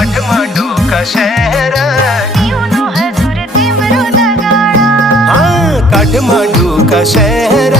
काठमांडू का शहर यूं हजूर तिमरो दगाड़ा हाँ काठमांडू का शहर